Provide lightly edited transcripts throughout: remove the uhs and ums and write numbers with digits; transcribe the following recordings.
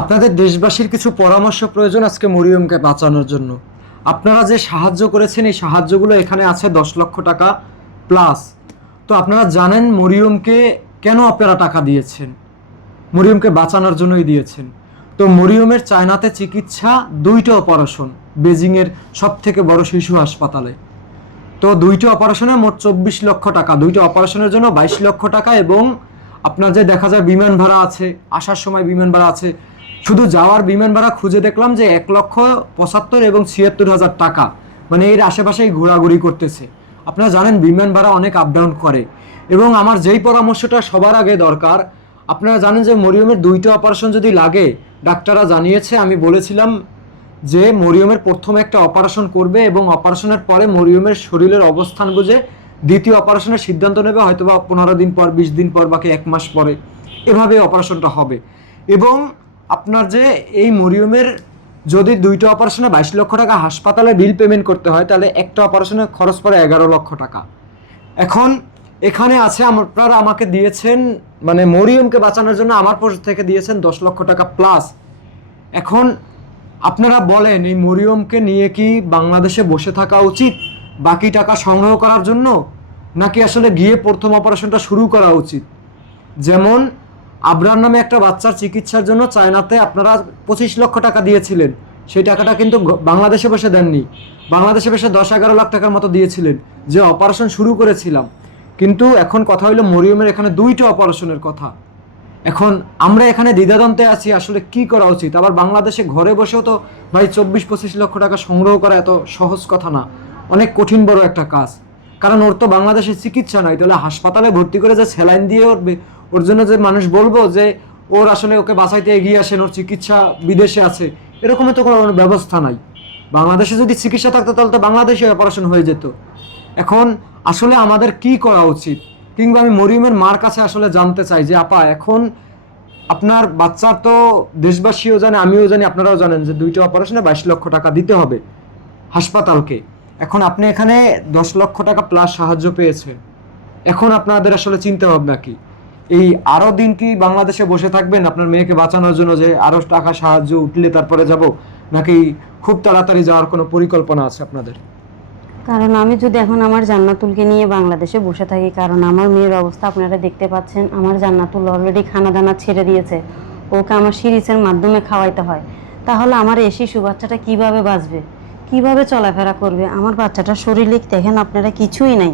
আপনাদের দেশবাসীর কিছু পরামর্শ প্রয়োজন আজকে মরিয়মকে বাঁচানোর জন্য। আপনারা যে সাহায্য করেছেন এই সাহায্যগুলো এখানে আছে 10 লক্ষ টাকা প্লাস। তো আপনারা জানেন মরিয়মকে কেন আপনারা টাকা দিয়েছেন, মরিয়মকে বাঁচানোর জন্যই দিয়েছেন। তো মরিয়মের চায়নাতে চিকিৎসা, 2টা অপারেশন বেজিংয়ের সব থেকে বড় শিশু হাসপাতালে। তো 2টা অপারেশনে মোট 24 লক্ষ টাকা, 2টা অপারেশনের জন্য 22 লক্ষ টাকা, এবং আপনার যে দেখা যায় বিমান ভাড়া আছে, আসার সময় বিমান ভাড়া আছে, শুধু যাওয়ার বিমান ভাড়া খুঁজে দেখলাম যে 1,75,000 এবং 76,000 টাকা, মানে এর আশেপাশেই ঘোরাঘুরি করতেছে। আপনারা জানেন বিমান ভাড়া অনেক আপ ডাউন করে। এবং আমার যেই পরামর্শটা সবার আগে দরকার, আপনারা জানেন যে মরিয়মের 2টা অপারেশন যদি লাগে, ডাক্তাররা জানিয়েছে, আমি বলেছিলাম যে মরিয়মের প্রথমে একটা অপারেশন করবে এবং অপারেশনের পরে মরিয়মের শরীরের অবস্থান বুঝে দ্বিতীয় অপারেশনের সিদ্ধান্ত নেবে, হয়তো বা 15 দিন পর, 20 দিন পর, বাকি 1 মাস পরে, এভাবে অপারেশনটা হবে। এবং আপনার যে এই মরিয়মের যদি 2টা অপারেশনে 22 লক্ষ টাকা হাসপাতালে বিল পেমেন্ট করতে হয়, তাহলে একটা অপারেশনের খরচ পড়ে 11 লক্ষ টাকা। এখন এখানে আছে, আপনারা আমাকে দিয়েছেন, মানে মরিয়মকে বাঁচানোর জন্য আমার পক্ষ থেকে দিয়েছেন 10 লক্ষ টাকা প্লাস। এখন আপনারা বলেন এই মরিয়মকে নিয়ে কি বাংলাদেশে বসে থাকা উচিত বাকি টাকা সংগ্রহ করার জন্য, নাকি আসলে গিয়ে প্রথম অপারেশনটা শুরু করা উচিত? যেমন আবরার নামে একটা বাচ্চার চিকিৎসার জন্য চায়নাতে আপনারা 25 লক্ষ টাকা দিয়েছিলেন, সেই টাকাটা কিন্তু বাংলাদেশে বসে দেননি, বাংলাদেশে বসে 10-11 লাখ টাকার মতো দিয়েছিলেন যে অপারেশন শুরু করেছিলাম। কিন্তু এখন কথা হইলো মরিয়মের এখানে 2টা অপারেশনের কথা। এখন আমরা এখানে দ্বিধাদ্বন্দ্বে আছি আসলে কি করা উচিত। আবার বাংলাদেশে ঘরে বসেও তো ভাই 24-25 লক্ষ টাকা সংগ্রহ করা এত সহজ কথা না, অনেক কঠিন বড় একটা কাজ। কারণ ওর তো বাংলাদেশে চিকিৎসা নাই, তাহলে হাসপাতালে ভর্তি করে যে স্যালাইন দিয়ে ওর জন্য যে মানুষ বলবো যে ওর আসলে ওকে বাঁচাইতে এগিয়ে আসেন, ওর চিকিৎসা বিদেশে আছে, এরকমই তো কোনো ব্যবস্থা নাই। বাংলাদেশে যদি চিকিৎসা থাকতো তাহলে তো বাংলাদেশে অপারেশন হয়ে যেত। এখন আসলে আমাদের কি করা উচিত, কিংবা আমি মরিয়মের মার কাছে আসলে জানতে চাই যে আপা, এখন আপনার বাচ্চার তো দেশবাসীও জানে, আমিও জানি, আপনারাও জানেন যে 2টা অপারেশনে 22 লক্ষ টাকা দিতে হবে হাসপাতালকে। এখন আপনি এখানে 10 লক্ষ টাকা প্লাস সাহায্য পেয়েছেন, এখন আপনাদের আসলে চিন্তা ভাবনা কি? এই আরো দিন কি বাংলাদেশে বসে থাকবেন আপনার মেয়েকে বাঁচানোর জন্য, যে আরো টাকা সাহায্য উঠলে তারপরে যাব, নাকি খুব তাড়াতাড়ি যাওয়ার কোনো পরিকল্পনা আছে আপনাদের? কারণ আমি যদি এখন আমার জান্নাতুলকে নিয়ে বাংলাদেশে বসে থাকি, কারণ আমার মেয়ের অবস্থা আপনারা দেখতে পাচ্ছেন, আমার জান্নাতুল অলরেডি খানা দানা ছেড়ে দিয়েছে, ওকে আমার সিরিজের মাধ্যমে খাওয়াইতে হয়। তাহলে আমার এই শিশু বাচ্চাটা কিভাবে বাঁচবে, কিভাবে চলাফেরা করবে? আমার বাচ্চাটার শরীরে দেখেন আপনারা কিছুই নাই,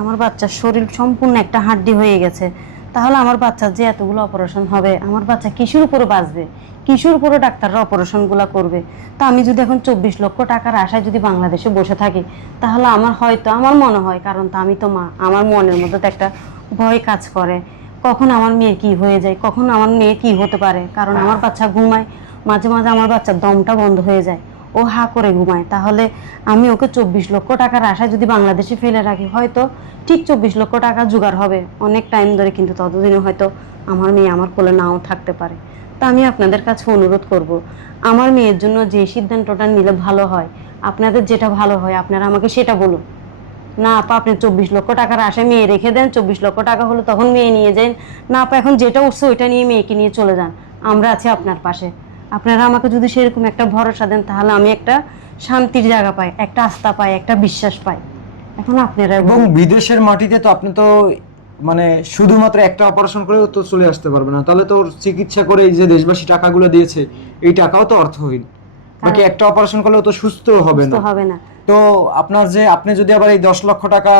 আমার বাচ্চার শরীর সম্পূর্ণ একটা হাড্ডি হয়ে গেছে। তাহলে আমার বাচ্চার যে এতগুলো অপারেশন হবে, আমার বাচ্চা কিসের উপরে বাঁচবে, কিসের উপরে ডাক্তাররা অপারেশনগুলো করবে? তা আমি যদি এখন 24 লক্ষ টাকার আশায় যদি বাংলাদেশে বসে থাকি, তাহলে আমার হয়তো, আমার মনে হয়, কারণ তো আমি তো মা, আমার মনের মধ্যে তো একটা ভয় কাজ করে, কখন আমার মেয়ের কি হয়ে যায়, কখন আমার মেয়ে কি হতে পারে। কারণ আমার বাচ্চা ঘুমায়, মাঝে মাঝে আমার বাচ্চার দমটা বন্ধ হয়ে যায়, ও হা করে ঘুমায়। তাহলে আমি ওকে 24 লক্ষ টাকার আশায় যদি বাংলাদেশে ফেলে রাখি, হয়তো ঠিক 24 লক্ষ টাকা জোগাড় হবে অনেক টাইম ধরে, কিন্তু ততদিনে হয়তো আমার মেয়ে আমার কোলে নাও থাকতে পারে। তা আমি আপনাদের কাছে অনুরোধ করব, আমার মেয়ের জন্য যে সিদ্ধান্তটা নিলে ভালো হয়, আপনাদের যেটা ভালো হয় আপনারা আমাকে সেটা বলুন। না আপা, আপনি 24 লক্ষ টাকার আশায় মেয়ে রেখে দেন, 24 লক্ষ টাকা হলো তখন মেয়ে নিয়ে যান। না আপা, এখন যেটা উঠছে ওইটা নিয়ে মেয়েকে নিয়ে চলে যান, আমরা আছি আপনার পাশে। আপনারা আমাকে যদি সেরকম একটা ভরসা দেন, তাহলে আমি একটা শান্তির জায়গা পাই, একটা আস্থা পাই, একটা বিশ্বাস পাই। এখন আপনারা এবং বলুন। বিদেশের মাটিতে তো আপনি তো মানে শুধুমাত্র একটা অপারেশন করেও তো চলে আসতে পারবে না, তাহলে তো ওর চিকিৎসা করে এই যে দেশবাসী টাকাগুলো দিয়েছে এই টাকাও তো অর্থহীন, বাকি একটা অপারেশন করলেও তো সুস্থ হবে সুস্থ না। হবে না। তো আপনার যে আপনি যদি আবার এই 10 লক্ষ টাকা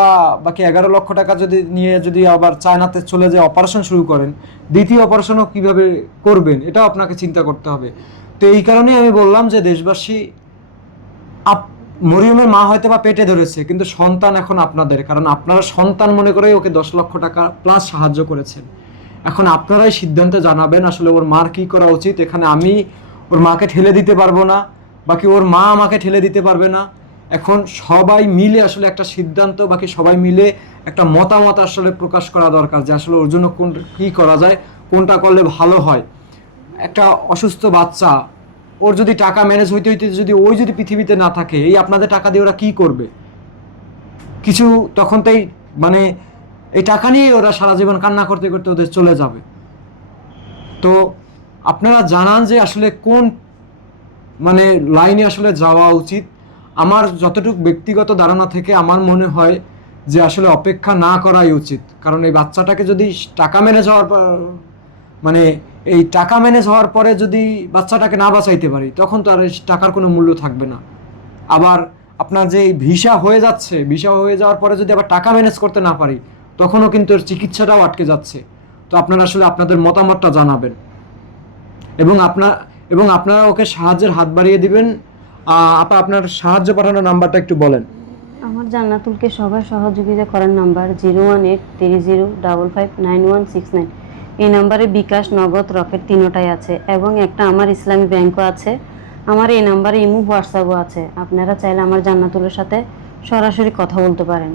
বাকি 11 লক্ষ টাকা যদি নিয়ে যদি আবার চায়নাতে চলে যে অপারেশন শুরু করেন, দ্বিতীয় অপারেশনও কিভাবে করবেন এটাও আপনাকে চিন্তা করতে হবে। তো এই কারণেই আমি বললাম যে দেশবাসী, মরিয়মের মা হয়তো বা পেটে ধরেছে, কিন্তু সন্তান এখন আপনাদের, কারণ আপনারা সন্তান মনে করে ওকে 10 লক্ষ টাকা প্লাস সাহায্য করেছেন। এখন আপনারাই সিদ্ধান্ত জানাবেন আসলে ওর মার কি করা উচিত। এখানে আমি ওর মাকে ঠেলে দিতে পারবো না, বাকি ওর মা আমাকে ঠেলে দিতে পারবে না। এখন সবাই মিলে আসলে একটা সিদ্ধান্ত, বাকি সবাই মিলে একটা মতামত আসলে প্রকাশ করা দরকার যে আসলে ওর জন্য কোন কি করা যায়, কোনটা করলে ভালো হয়। একটা অসুস্থ বাচ্চা, ওর যদি টাকা ম্যানেজ হইতে হইতে যদি ওই যদি পৃথিবীতে না থাকে, এই আপনাদের টাকা দিয়ে ওরা কি করবে কিছু? তখন তাই মানে এই টাকা নিয়ে ওরা সারা জীবন কান্না করতে করতে ওদের চলে যাবে। তো আপনারা জানান যে আসলে কোন মানে লাইনে আসলে যাওয়া উচিত। আমার যতটুকু ব্যক্তিগত ধারণা থেকে আমার মনে হয় যে আসলে অপেক্ষা না করাই উচিত, কারণ এই বাচ্চাটাকে যদি টাকা ম্যানেজ হওয়ার পর মানে এই টাকা ম্যানেজ হওয়ার পরে যদি বাচ্চাটাকে না বাঁচাইতে পারি তখন তো আর এই টাকার কোনো মূল্য থাকবে না। আবার আপনার যে এই ভিসা হয়ে যাচ্ছে, ভিসা হয়ে যাওয়ার পরে যদি আবার টাকা ম্যানেজ করতে না পারি তখনও কিন্তু এর চিকিৎসাটাও আটকে যাচ্ছে। তো আপনারা আসলে আপনাদের মতামতটা জানাবেন এবং আপনারা ওকে সাহায্যের হাত বাড়িয়ে দিবেন। আপা, আপনার সাহায্য পাঠানোর নাম্বারটা একটু বলেন। আমার জান্নাতুলকে সবাই সহযোগিতা করার নাম্বার 01830559169। এই নাম্বারে বিকাশ, নগদ, রকেট তিনোটাই আছে এবং একটা আমার ইসলামী ব্যাংকও আছে। আমার এই নাম্বারে ইমো, হোয়াটসঅ্যাপও আছে। আপনারা চাইলে আমার জান্নাতুলের সাথে সরাসরি কথা বলতে পারেন।